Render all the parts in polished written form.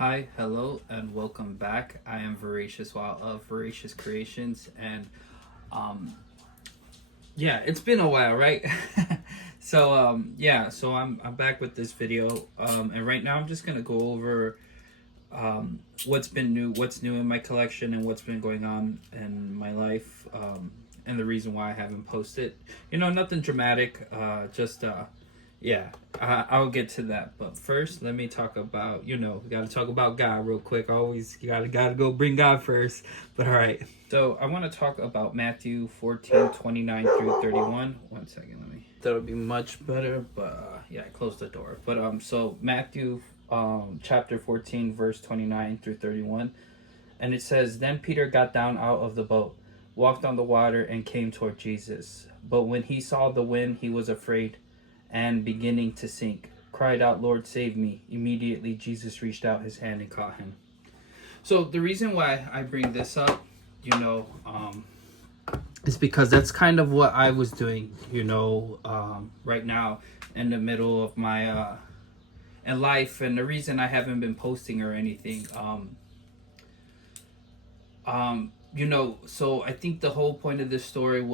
Hi, hello, and welcome back. I am Voracious Wow of Voracious Creations, and um, yeah, it's been a while, right? So I'm back with this video, and right now I'm just gonna go over what's new in my collection, and what's been going on in my life, and the reason why I haven't posted. Nothing dramatic. Yeah, I'll get to that. But first, let me talk about, we got to talk about God real quick. Always, you gotta go bring God first. But all right. So I want to talk about Matthew 14:29 through 31. One second, let me. That'll be much better. But yeah, I closed the door. But so Matthew chapter 14, verse 29 through 31. And it says, Then Peter got down out of the boat, walked on the water, and came toward Jesus. But when he saw the wind, he was afraid, and beginning to sink, cried out, Lord, save me. Immediately Jesus reached out his hand and caught him. So the reason why I bring this up, is because that's kind of what I was doing, right now in the middle of my in life. And the reason I haven't been posting or anything, so I think the whole point of this story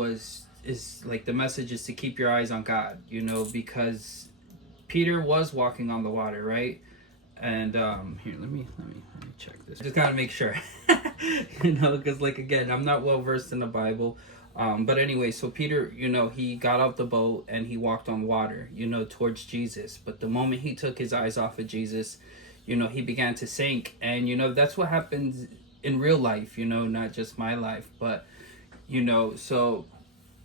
is like the message is to keep your eyes on God, because Peter was walking on the water, right? And here, let me check this. Just gotta make sure, because like again, I'm not well versed in the Bible, but anyway, so Peter, he got out the boat and he walked on water, towards Jesus. But the moment he took his eyes off of Jesus, he began to sink, and that's what happens in real life, not just my life, but so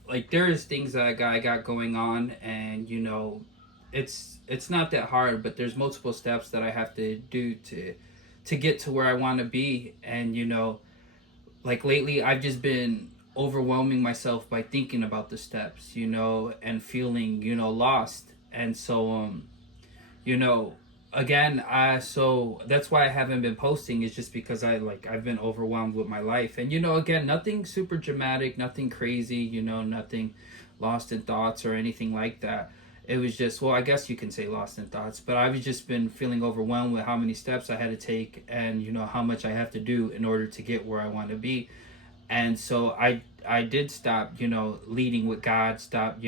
like there's things that I got going on, and it's not that hard, but there's multiple steps that I have to do to get to where I want to be. And like lately I've just been overwhelming myself by thinking about the steps, and feeling lost. And so you know again, so that's why I haven't been posting, is just because I've been overwhelmed with my life. And again, nothing super dramatic, nothing crazy, nothing lost in thoughts or anything like that. It was just, well, I guess you can say lost in thoughts, but I've just been feeling overwhelmed with how many steps I had to take, and how much I have to do in order to get where I want to be. And so I did stop, leading with God, stop,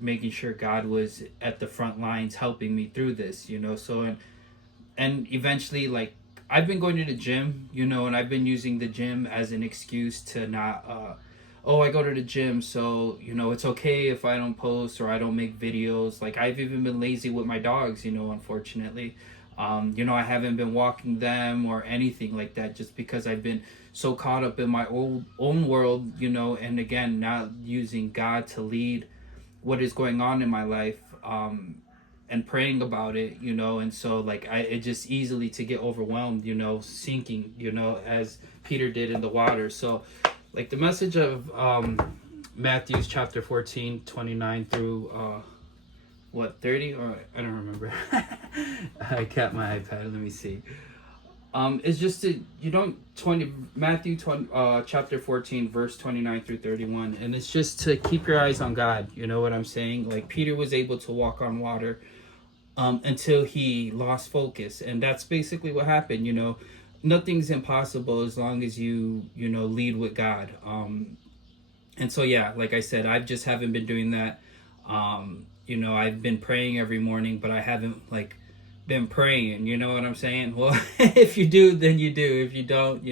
making sure God was at the front lines helping me through this, so and eventually, like, I've been going to the gym, and I've been using the gym as an excuse to not oh, I go to the gym, so it's okay if I don't post or I don't make videos. Like, I've even been lazy with my dogs, unfortunately. I haven't been walking them or anything like that, just because I've been so caught up in my own world, and again, not using God to lead what is going on in my life, and praying about it, and so like it just easily to get overwhelmed, sinking, as Peter did in the water. So like the message of Matthew's chapter 14, 29 through 30, or I don't remember. I kept my iPad, let me see. It's just to, Matthew 20, chapter 14, verse 29 through 31, and it's just to keep your eyes on God. You know what I'm saying? Like, Peter was able to walk on water until he lost focus, and that's basically what happened. Nothing's impossible as long as you lead with God. And so yeah, like I said, I just haven't been doing that. I've been praying every morning, but I haven't been praying, you know what I'm saying? Well, if you do, then you do. If you don't,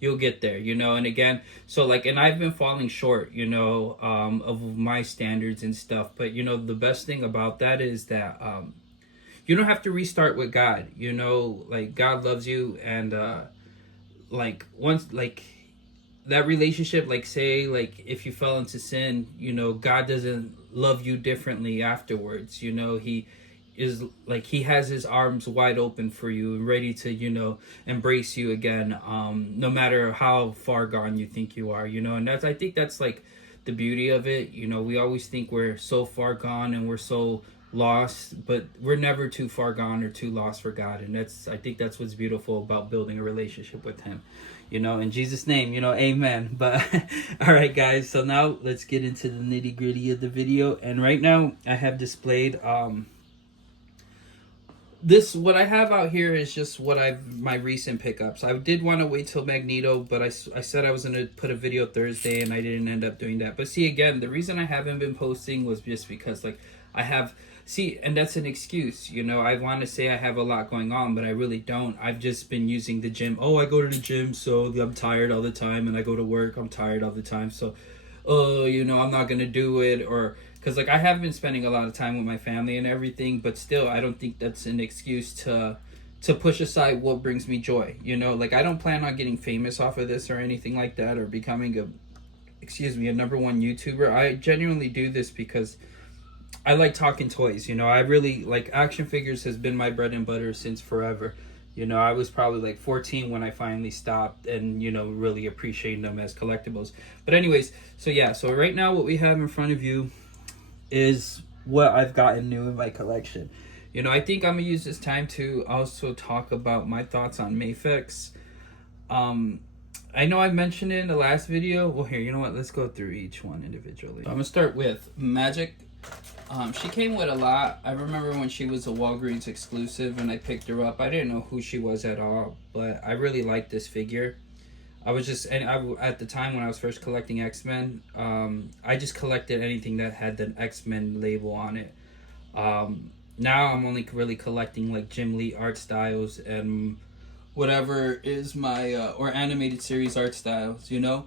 you'll get there, and again, so and I've been falling short, of my standards and stuff. But the best thing about that is that you don't have to restart with God. God loves you, and once that relationship, say if you fell into sin, God doesn't love you differently afterwards. He is he has his arms wide open for you and ready to embrace you again, no matter how far gone you think you are. And I think that's the beauty of it. We always think we're so far gone and we're so lost, but we're never too far gone or too lost for God. And I think that's what's beautiful about building a relationship with him. In Jesus' name, amen. But all right, guys, so now let's get into the nitty gritty of the video. And right now I have displayed this, what I have out here is just what my recent pickups. I did want to wait till Magneto, but I said I was going to put a video Thursday and I didn't end up doing that. But see, again, the reason I haven't been posting was just because, like, I have, see, and that's an excuse, you know. I want to say I have a lot going on, but I really don't. I've just been using the gym. Oh, I go to the gym, so I'm tired all the time, and I go to work, I'm tired all the time, so, oh, you know, I'm not going to do it, or, because, like, I have been spending a lot of time with my family and everything, but still, I don't think that's an excuse to push aside what brings me joy, you know. Like, I don't plan on getting famous off of this or anything like that, or becoming a #1 YouTuber. I genuinely do this because I like talking toys, you know. I really, like, action figures has been my bread and butter since forever. You know, I was probably like 14 when I finally stopped and, you know, really appreciating them as collectibles. But anyways, so yeah, so right now what we have in front of you is what I've gotten new in my collection. You know, I think I'm gonna use this time to also talk about my thoughts on Mafex. I know I mentioned it in the last video. Well, here, you know what? Let's go through each one individually. I'm gonna start with Magic. She came with a lot. I remember when she was a Walgreens exclusive and I picked her up. I didn't know who she was at all, but I really liked this figure. I was just, and at the time when I was first collecting X-Men, I just collected anything that had the X-Men label on it. Now I'm only really collecting like Jim Lee art styles and whatever is my, or animated series art styles, you know?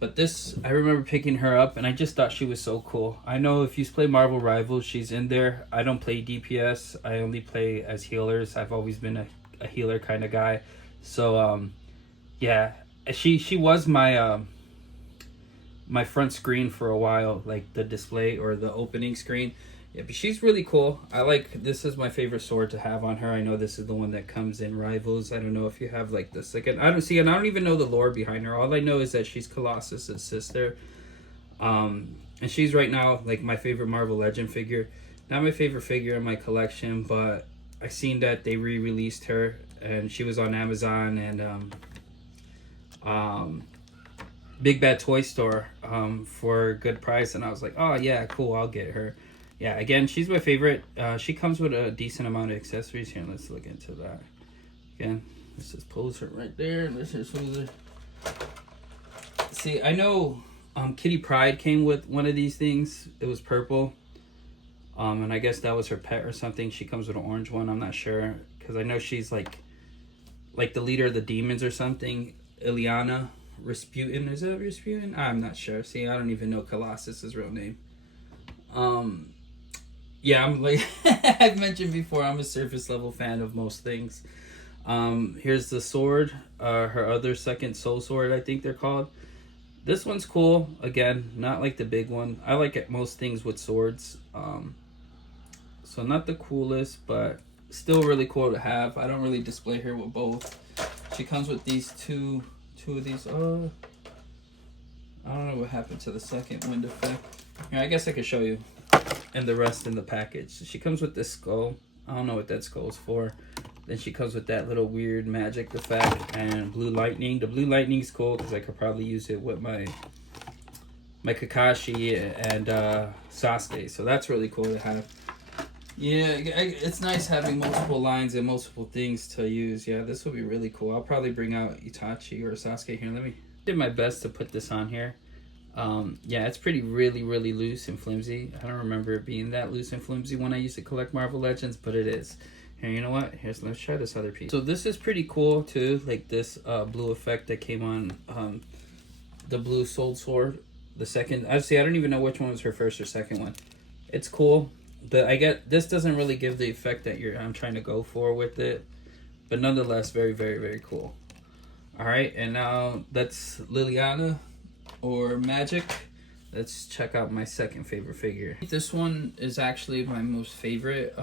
But this, I remember picking her up and I just thought she was so cool. I know if you play Marvel Rivals, she's in there. I don't play DPS. I only play as healers. I've always been a healer kind of guy. So, yeah. She was my my front screen for a while, like the display or the opening screen. Yeah, but she's really cool. This is my favorite sword to have on her. I know this is the one that comes in Rivals. I don't know if you have like the second. I don't see, and I don't even know the lore behind her. All I know is that she's Colossus's sister. And she's right now like my favorite Marvel Legend figure. Not my favorite figure in my collection, but I seen that they re-released her and she was on Amazon and Big Bad Toy Store for a good price, and I was like, oh yeah, cool, I'll get her. Yeah, again, she's my favorite. She comes with a decent amount of accessories here. Let's look into that. Again, let's just pose her right there. Let's just pose her. See, I know Kitty Pryde came with one of these things. It was purple. And I guess that was her pet or something. She comes with an orange one. I'm not sure, because I know she's like the leader of the demons or something. Ileana Rasputin. Is that Rasputin? I'm not sure. See, I don't even know Colossus's real name. Yeah, I'm like I've mentioned before, I'm a surface level fan of most things. Here's the sword, her other second soul sword, I think they're called. This one's cool. Again, not like the big one. I like it, most things with swords. So not the coolest, but still really cool to have. I don't really display her with both. She comes with these two of these. I don't know what happened to the second wind effect. Here, I guess I could show you. And the rest in the package. She comes with this skull. I don't know what that skull's for. Then she comes with that little weird magic effect and blue lightning. The blue lightning's cool because I could probably use it with my Kakashi and Sasuke. So that's really cool to have. Yeah, it's nice having multiple lines and multiple things to use. Yeah, this will be really cool. I'll probably bring out Itachi or Sasuke here. Let me did my best to put this on here. Yeah, it's really loose and flimsy. I don't remember it being that loose and flimsy when I used to collect Marvel Legends, but it is. Here, you know what? Let's try this other piece. So this is pretty cool too, like this blue effect that came on the blue soul sword. The second, I don't even know which one was her first or second one. It's cool, but I get this doesn't really give the effect that I'm trying to go for with it, but nonetheless, very cool. All right, and now that's Liliana or Magic. Let's check out my second favorite figure. This one is actually my most favorite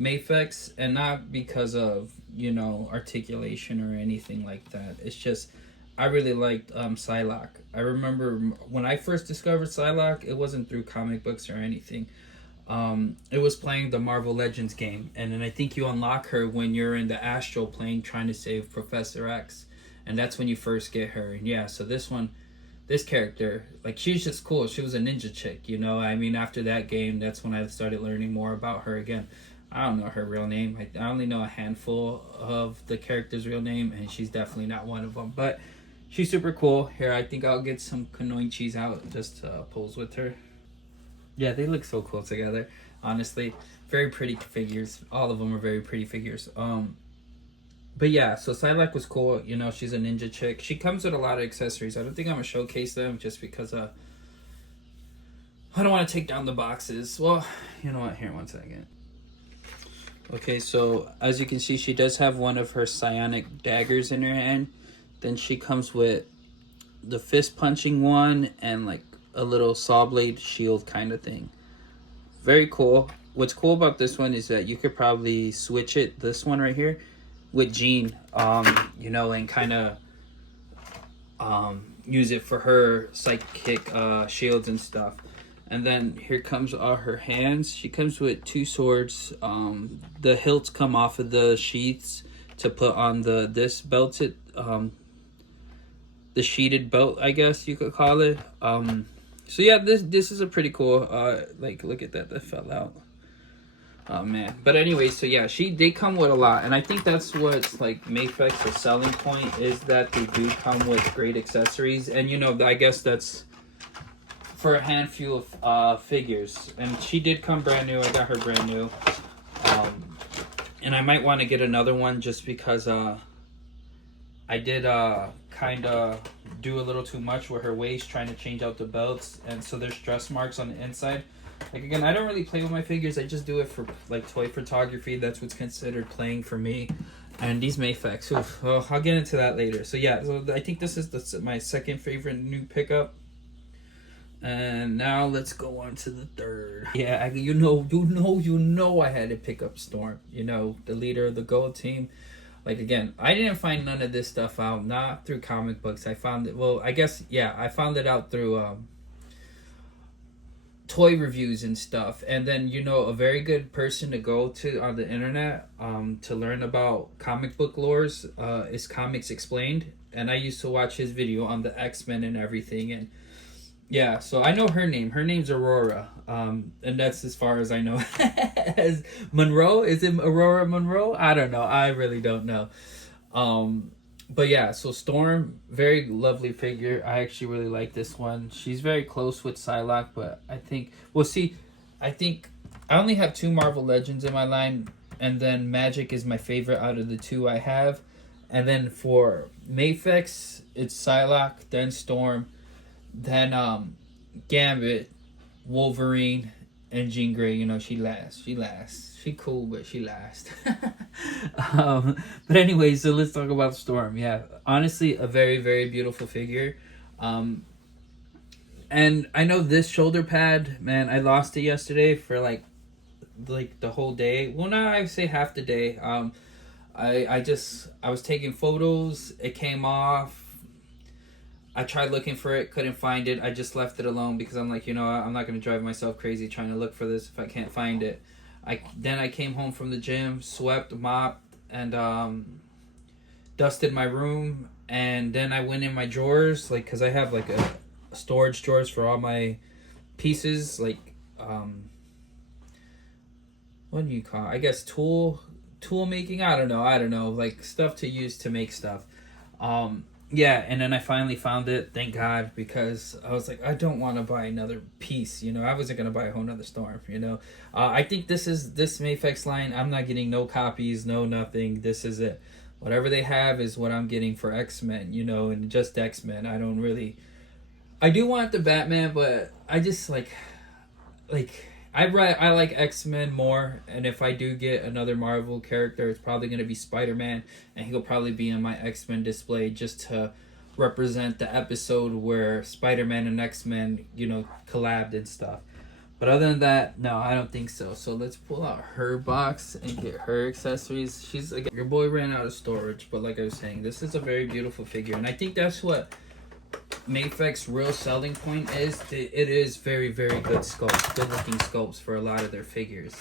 Mafex, and not because of, you know, articulation or anything like that. It's just I really liked Psylocke. I remember when I first discovered Psylocke, it wasn't through comic books or anything. It was playing the Marvel Legends game, and then I think you unlock her when you're in the astral plane trying to save Professor X, and that's when you first get her. And yeah, so this character, like, she's just cool. She was a ninja chick, you know. I mean, after that game, that's when I started learning more about her again. I don't know her real name. I only know a handful of the character's real name, and she's definitely not one of them. But she's super cool. Here, I think I'll get some Kunoichis out just to pose with her. Yeah, they look so cool together. Honestly, very pretty figures. All of them are very pretty figures. But yeah, so Psylocke was cool. You know, she's a ninja chick. She comes with a lot of accessories. I don't think I'm gonna showcase them just because I don't want to take down the boxes. Well, you know what? Here, one second. Okay, so as you can see, she does have one of her psionic daggers in her hand. Then she comes with the fist punching one and like a little saw blade shield kind of thing. Very cool. What's cool about this one is that you could probably switch it, this one right here, with Jean, you know, and kind of use it for her psychic shields and stuff. And then here comes all her hands. She comes with two swords. The hilts come off of the sheaths to put on this belted, the sheeted belt, I guess you could call it. So yeah, this is a pretty cool. Like, look at that fell out. Oh man. But anyway, so yeah, they come with a lot, and I think that's what's like Mafex's selling point is that they do come with great accessories, and you know, I guess that's for a handful of figures. And she did come brand new. I got her brand new. And I might want to get another one just because I did kind of do a little too much with her waist trying to change out the belts, and so there's stress marks on the inside. Like, again, I don't really play with my figures. I just do it for like toy photography. That's what's considered playing for me. And these Mafex, I'll get into that later. So yeah, so I think this is my second favorite new pickup. And now let's go on to the third. Yeah, you know I had to pick up Storm. You know, the leader of the gold team. Like, again, I didn't find none of this stuff out, not through comic books. I found it, well, I guess, yeah, I found it out through toy reviews and stuff. And then, you know, a very good person to go to on the internet to learn about comic book lores is Comics Explained. And I used to watch his video on the X-Men and everything, and yeah, so I know her name. Her name's Aurora. And that's as far as I know. As Monroe? Is it Aurora Monroe? I don't know. I really don't know. But yeah, so Storm, very lovely figure. I actually really like this one. She's very close with Psylocke, but I think... Well, see, I think I only have 2 Marvel Legends in my line, and then Magic is my favorite out of the 2 I have. And then for Mafex, it's Psylocke, then Storm, then Gambit, Wolverine, and Jean Grey. You know, she lasts. She cool, but she lasts. But anyway, so let's talk about Storm. Yeah, honestly, a very, very beautiful figure. And I know this shoulder pad, man, I lost it yesterday for like the whole day. Well, no, I say half the day. I was taking photos. It came off. I tried looking for it, couldn't find it. I just left it alone because I'm like, you know, I'm not going to drive myself crazy trying to look for this if I can't find it. Then I came home from the gym, swept, mopped, and dusted my room. And then I went in my drawers, like, because I have like a storage drawers for all my pieces, like, what do you call it? I guess tool making. I don't know, like stuff to use to make stuff. Yeah, and then I finally found it, thank God, because I was like, I don't want to buy another piece, you know. I wasn't going to buy a whole nother Storm, you know. I think this Mafex line, I'm not getting no copies, no nothing. This is it. Whatever they have is what I'm getting for X-Men, you know, and just X-Men. I do want the Batman, but I just like I like X-Men more, and if I do get another Marvel character, it's probably going to be Spider-Man, and he'll probably be in my X-Men display just to represent the episode where Spider-Man and X-Men, you know, collabed and stuff. But other than that, no, I don't think so. So let's pull out her box and get her accessories. Again, your boy ran out of storage, but like I was saying, this is a very beautiful figure, and I think that's what Mafex's real selling point is. It is very, very good sculpts, good looking sculpts for a lot of their figures.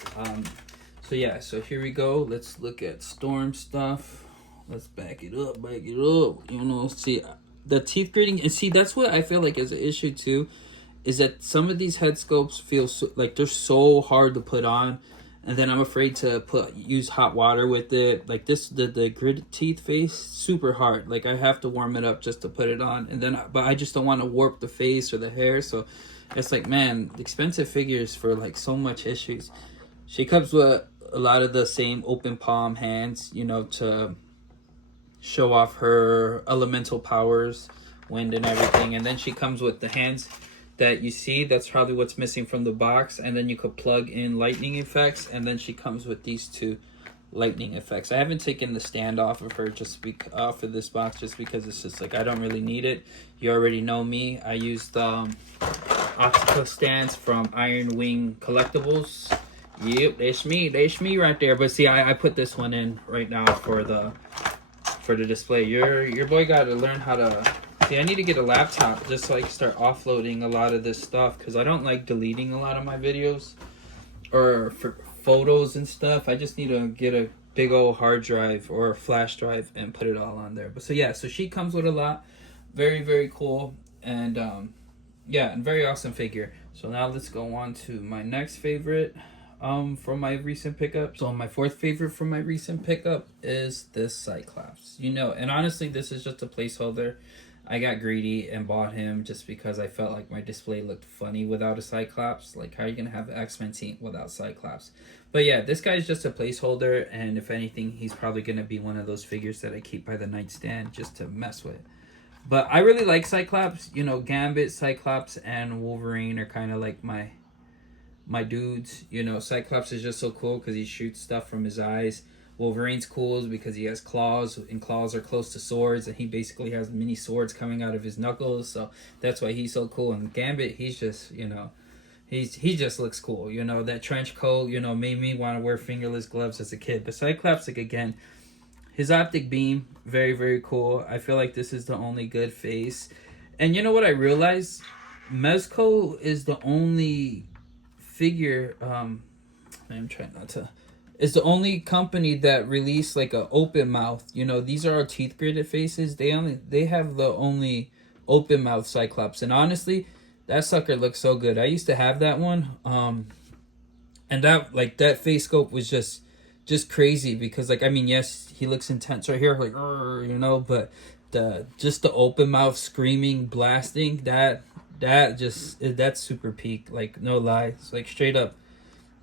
So yeah, so here we go. Let's look at Storm stuff. Let's back it up. You know, see the teeth grading, and see that's what I feel like is an issue too, is that some of these head sculpts feel like they're so hard to put on, And then I'm afraid to use hot water with it. Like this, the grit teeth face, super hard. Like I have to warm it up just to put it on. And then, but I just don't want to warp the face or the hair. So it's like, man, expensive figures for like so much issues. She comes with a lot of the same open palm hands, you know, to show off her elemental powers, wind and everything. And then she comes with the hands that you see. That's probably what's missing from the box. And then you could plug in lightning effects, and then she comes with these two lightning effects. I haven't taken the stand off of her off of this box just because it's just like I don't really need it. You already know me. I used octopus stands from Iron Wing Collectibles. Yep, that's me right there. But see, I put this one in right now for the display. Your boy got to learn how to. See, I need to get a laptop just so I can start offloading a lot of this stuff, because I don't like deleting a lot of my videos or for photos and stuff. I just need to get a big old hard drive or a flash drive and put it all on there. But so yeah, so she comes with a lot. Very, very cool. And yeah, and very awesome figure. So now let's go on to my next favorite from my recent pickup. So my fourth favorite from my recent pickup is this Cyclops. You know, and honestly, this is just a placeholder. I got greedy and bought him just because I felt like my display looked funny without a Cyclops. Like, how are you going to have an X-Men team without Cyclops? But yeah, this guy's just a placeholder, and if anything, he's probably going to be one of those figures that I keep by the nightstand just to mess with. But I really like Cyclops. You know, Gambit, Cyclops, and Wolverine are kind of like my dudes. You know, Cyclops is just so cool because he shoots stuff from his eyes. Wolverine's cool because he has claws, and claws are close to swords, and he basically has mini swords coming out of his knuckles, so that's why he's so cool. And Gambit, he's just, you know, he just looks cool. You know, that trench coat, you know, made me want to wear fingerless gloves as a kid. But Cyclops, like, again, his optic beam, very, very cool. I feel like this is the only good face. And you know what I realized? Mezco is the only figure, I'm trying not to... It's the only company that released like a open mouth. You know, these are our teeth gritted faces. They have the only open mouth Cyclops, and honestly, that sucker looks so good. I used to have that one, and that face scope was just crazy because, like, I mean, yes, he looks intense right here, like, you know, but the open mouth screaming, blasting, that's super peak. Like, no lie, it's like straight up.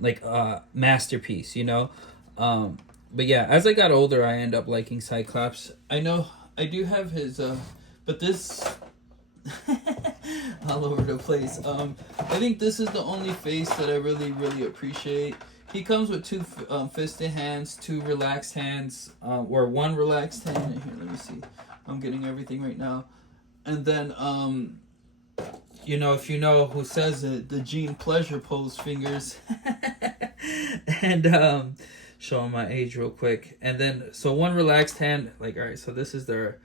Like masterpiece, you know. But yeah, as I got older, I end up liking Cyclops. I know I do have his but this all over the place. I think this is the only face that I really appreciate. He comes with two fisted hands, two relaxed hands, or one relaxed hand. Here, let me see. I'm getting everything right now. And then you know, if you know who says it, the Gene Pleasure pose fingers. And showing my age real quick. And then, so one relaxed hand, like, all right, so this is their,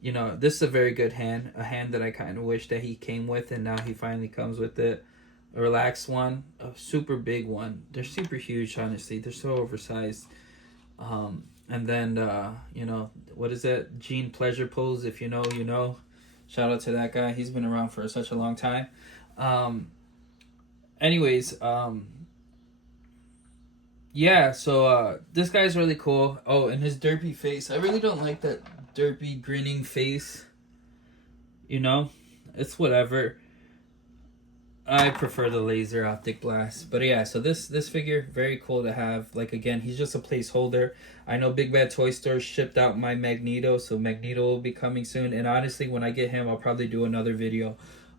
you know, this is a very good hand, a hand that I kind of wish that he came with, and now he finally comes with it. A relaxed one, a super big one. They're super huge, honestly. They're so oversized. And then, you know, what is that? Gene Pleasure pose, if you know, you know. Shout out to that guy. He's been around for such a long time. Anyways, yeah, so this guy's really cool. Oh, and his derpy face. I really don't like that derpy grinning face. You know, it's whatever. I prefer the laser optic blast. But yeah, so this figure, very cool to have. Like, again, he's just a placeholder. I know Big Bad Toy Store shipped out my Magneto, so Magneto will be coming soon. And honestly, when I get him, I'll probably do another video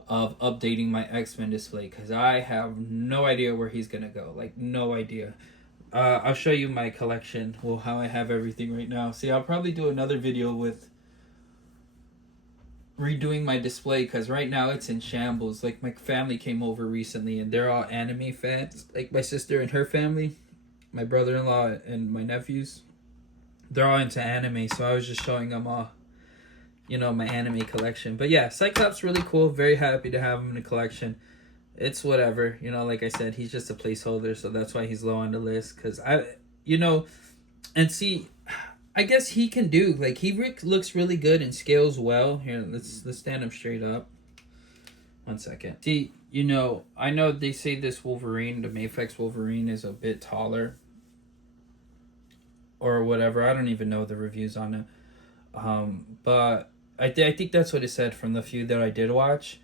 of updating my X-Men display, because I have no idea where he's going to go. Like, no idea. I'll show you my collection, well, how I have everything right now. See, I'll probably do another video with redoing my display, because right now it's in shambles. Like, my family came over recently and they're all anime fans. Like, my sister and her family, my brother-in-law and my nephews, they're all into anime, so I was just showing them all, you know, my anime collection. But yeah, Cyclops really cool. Very happy to have him in the collection. It's whatever, you know, like I said, he's just a placeholder, so that's why he's low on the list. Because you know, and see, I guess he can do, like, he looks really good and scales well. Here, let's stand him straight up. 1 second. See, you know, I know they say this Wolverine, the Mafex Wolverine, is a bit taller or whatever. I don't even know the reviews on it. But I think that's what it said from the few that I did watch.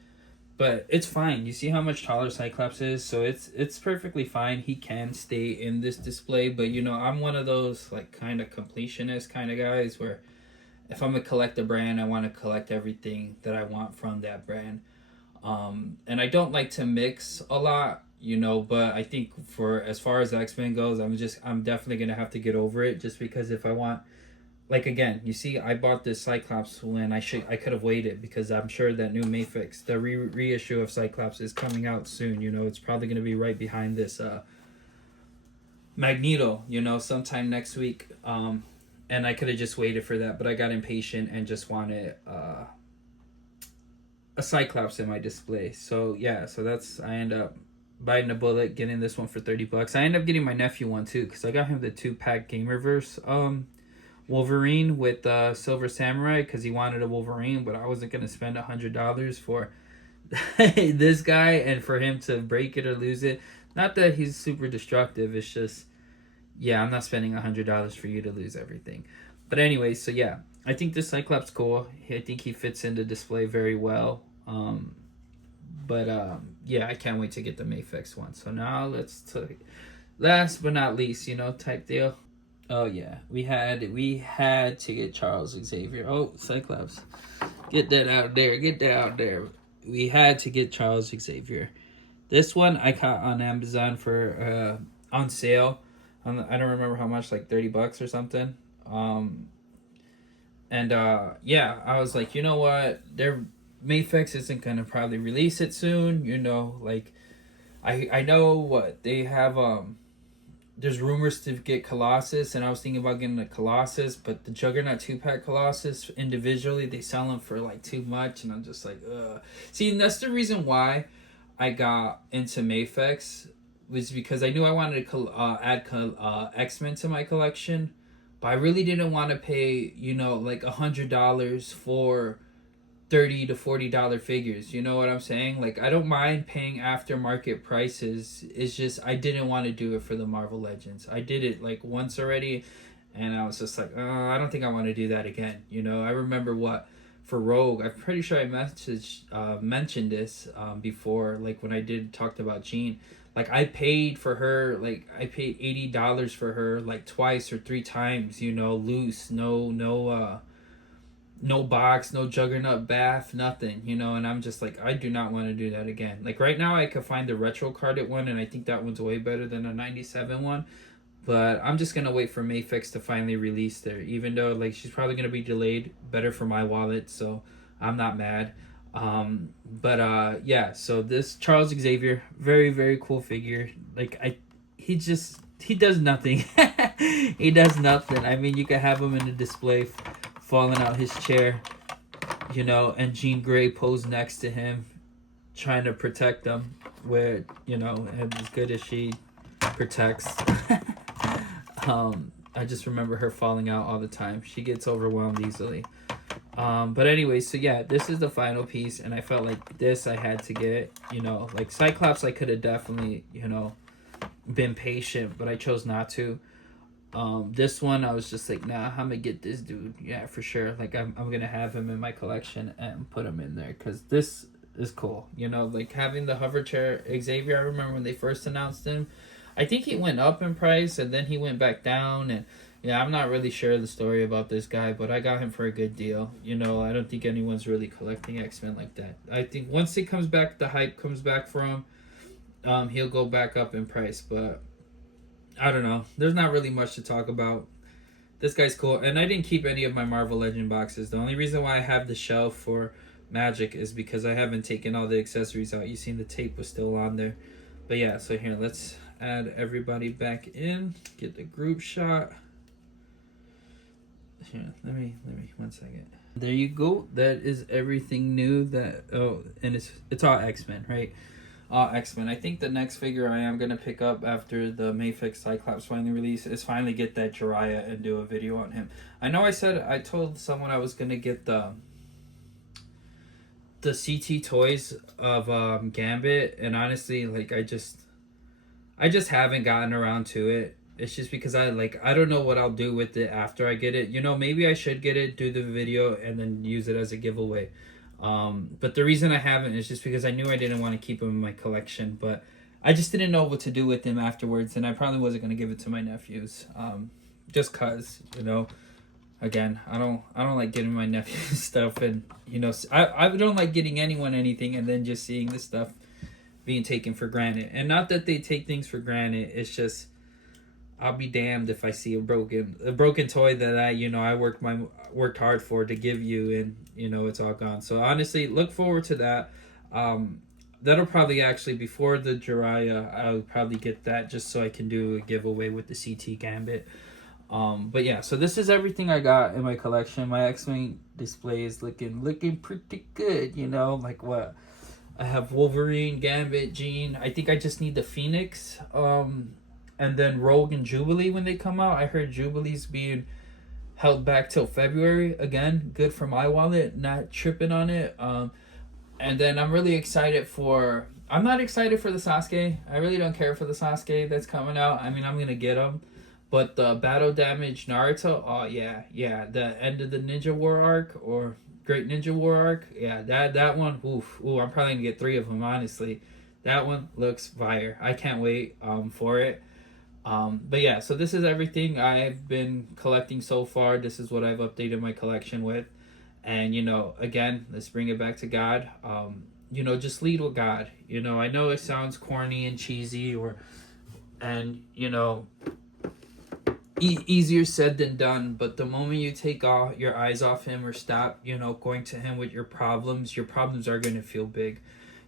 But it's fine. You see how much taller Cyclops is, so it's perfectly fine. He can stay in this display, but you know, I'm one of those like kind of completionist kind of guys where if I'm gonna collect a brand, I want to collect everything that I want from that brand. And I don't like to mix a lot, you know, but I think for as far as X-Men goes, I'm definitely gonna have to get over it just because if I want, like again, you see, I bought this Cyclops when I could have waited because I'm sure that new Mafex, the reissue of Cyclops is coming out soon. You know, it's probably gonna be right behind this Magneto. You know, sometime next week. And I could have just waited for that, but I got impatient and just wanted a Cyclops in my display. So yeah, so I end up biting a bullet, getting this one for $30. I end up getting my nephew one too because I got him the 2-pack Gamerverse Wolverine with Silver Samurai because he wanted a Wolverine, but I wasn't gonna spend $100 for this guy and for him to break it or lose it. Not that he's super destructive. It's just, yeah, I'm not spending $100 for you to lose everything. But anyway, so yeah, I think this Cyclops cool. I think he fits in the display very well. Yeah, I can't wait to get the Mafex one. So now let's take, last but not least, you know, type deal. Oh yeah, we had to get Charles Xavier. Oh, Cyclops, get that out there, get that out there. We had to get Charles Xavier. This one I caught on Amazon for on sale. I don't remember how much, like $30 or something. Yeah, I was like, you know what, their Mafex isn't gonna probably release it soon. You know, like I know what they have. There's rumors to get Colossus, and I was thinking about getting the Colossus, but the Juggernaut 2-pack Colossus individually, they sell them for like too much, and I'm just like, ugh. See, and that's the reason why I got into Mafex, was because I knew I wanted to add X-Men to my collection, but I really didn't want to pay, you know, like $100 for $30 to $40 figures. You know what I'm saying? Like, I don't mind paying aftermarket prices. It's just I didn't want to do it for the Marvel Legends. I did it like once already, and I was just like, I don't think I want to do that again. You know, I remember what for Rogue. I'm pretty sure I mentioned this before. Like when I talked about Jean. Like I paid for her. Like I paid $80 for her like twice or 3 times. You know, loose. No box, no Juggernaut bath, nothing, you know, and I'm just like, I do not want to do that again. Like right now I could find the retro carded one, and I think that one's way better than a 97 one, but I'm just gonna wait for Mafex to finally release there, even though like she's probably gonna be delayed, better for my wallet, so I'm not mad. Yeah, so this Charles Xavier, very, very cool figure. Like he does nothing. He does nothing. I mean, you could have him in the display falling out his chair, you know, and Jean Grey posed next to him, trying to protect him, where, you know, as good as she protects. I just remember her falling out all the time. She gets overwhelmed easily. But anyway, so yeah, this is the final piece, and I felt like this I had to get, you know, like Cyclops I could have definitely, you know, been patient, but I chose not to. This one I was just like, nah, I'm gonna get this dude, yeah, for sure. Like I'm gonna have him in my collection and put him in there because this is cool, you know, like having the hover chair Xavier. I remember when they first announced him, I think he went up in price and then he went back down, and yeah, I'm not really sure the story about this guy, but I got him for a good deal. You know, I don't think anyone's really collecting X-Men like that. I think once it comes back, the hype comes back for him, he'll go back up in price, but I don't know. There's not really much to talk about. This guy's cool. And I didn't keep any of my Marvel Legend boxes. The only reason why I have the shelf for Magic is because I haven't taken all the accessories out. You seen the tape was still on there. But yeah, so here, let's add everybody back in. Get the group shot. Here, let me 1 second. There you go. That is everything new and it's all X-Men, right? X-Men. I think the next figure I am going to pick up after the Mafex Cyclops finally release is finally get that Jiraiya and do a video on him. I know I told someone I was going to get the the CT toys of Gambit, and honestly, like I just haven't gotten around to it. It's just because I don't know what I'll do with it after I get it. You know, maybe I should get it, do the video, and then use it as a giveaway. But the reason I haven't is just because I knew I didn't want to keep them in my collection, but I just didn't know what to do with them afterwards, and I probably wasn't gonna give it to my nephews. Just cause, you know, again, I don't like getting my nephews stuff, and you know, I don't like getting anyone anything and then just seeing this stuff being taken for granted. And not that they take things for granted, it's just I'll be damned if I see a broken toy that I worked hard for to give you, and you know it's all gone. So honestly, look forward to that. That'll probably actually, before the Jiraiya, I'll probably get that just so I can do a giveaway with the CT Gambit. But yeah, so this is everything I got in my collection. My X-Wing display is looking pretty good, you know, like what I have: Wolverine, Gambit, Jean. I think I just need the Phoenix, and then Rogue and Jubilee when they come out. I heard Jubilee's being held back till February. Again, good for my wallet, not tripping on it. And then I'm really excited for... I'm not excited for the Sasuke. I really don't care for the Sasuke that's coming out. I mean, I'm going to get him. But the Battle Damage Naruto, oh yeah. The end of the Ninja War arc, or Great Ninja War arc. Yeah, that one, ooh, I'm probably going to get 3 of them, honestly. That one looks fire. I can't wait for it. But yeah, so this is everything I've been collecting so far. This is what I've updated my collection with. And, you know, again, let's bring it back to God. You know, just lead with God. You know, I know it sounds corny and cheesy, and you know, easier said than done. But the moment you take your eyes off him, or stop, you know, going to him with your problems are going to feel big,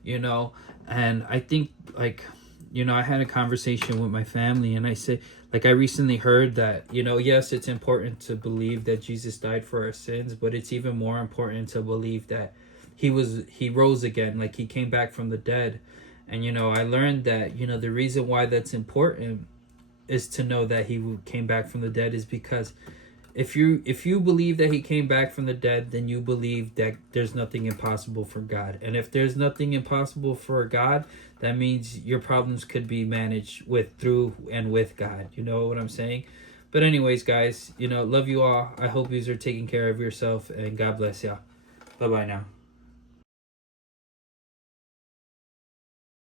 you know. And I think, like, you know, I had a conversation with my family, and I said, like, I recently heard that, you know, yes, it's important to believe that Jesus died for our sins, but it's even more important to believe that he rose again, like he came back from the dead. And, you know, I learned that, you know, the reason why that's important is to know that he came back from the dead is because if you believe that he came back from the dead, then you believe that there's nothing impossible for God. And if there's nothing impossible for God, that means your problems could be managed through and with God. You know what I'm saying? But anyways, guys, you know, love you all. I hope you are taking care of yourself, and God bless y'all. Bye-bye now.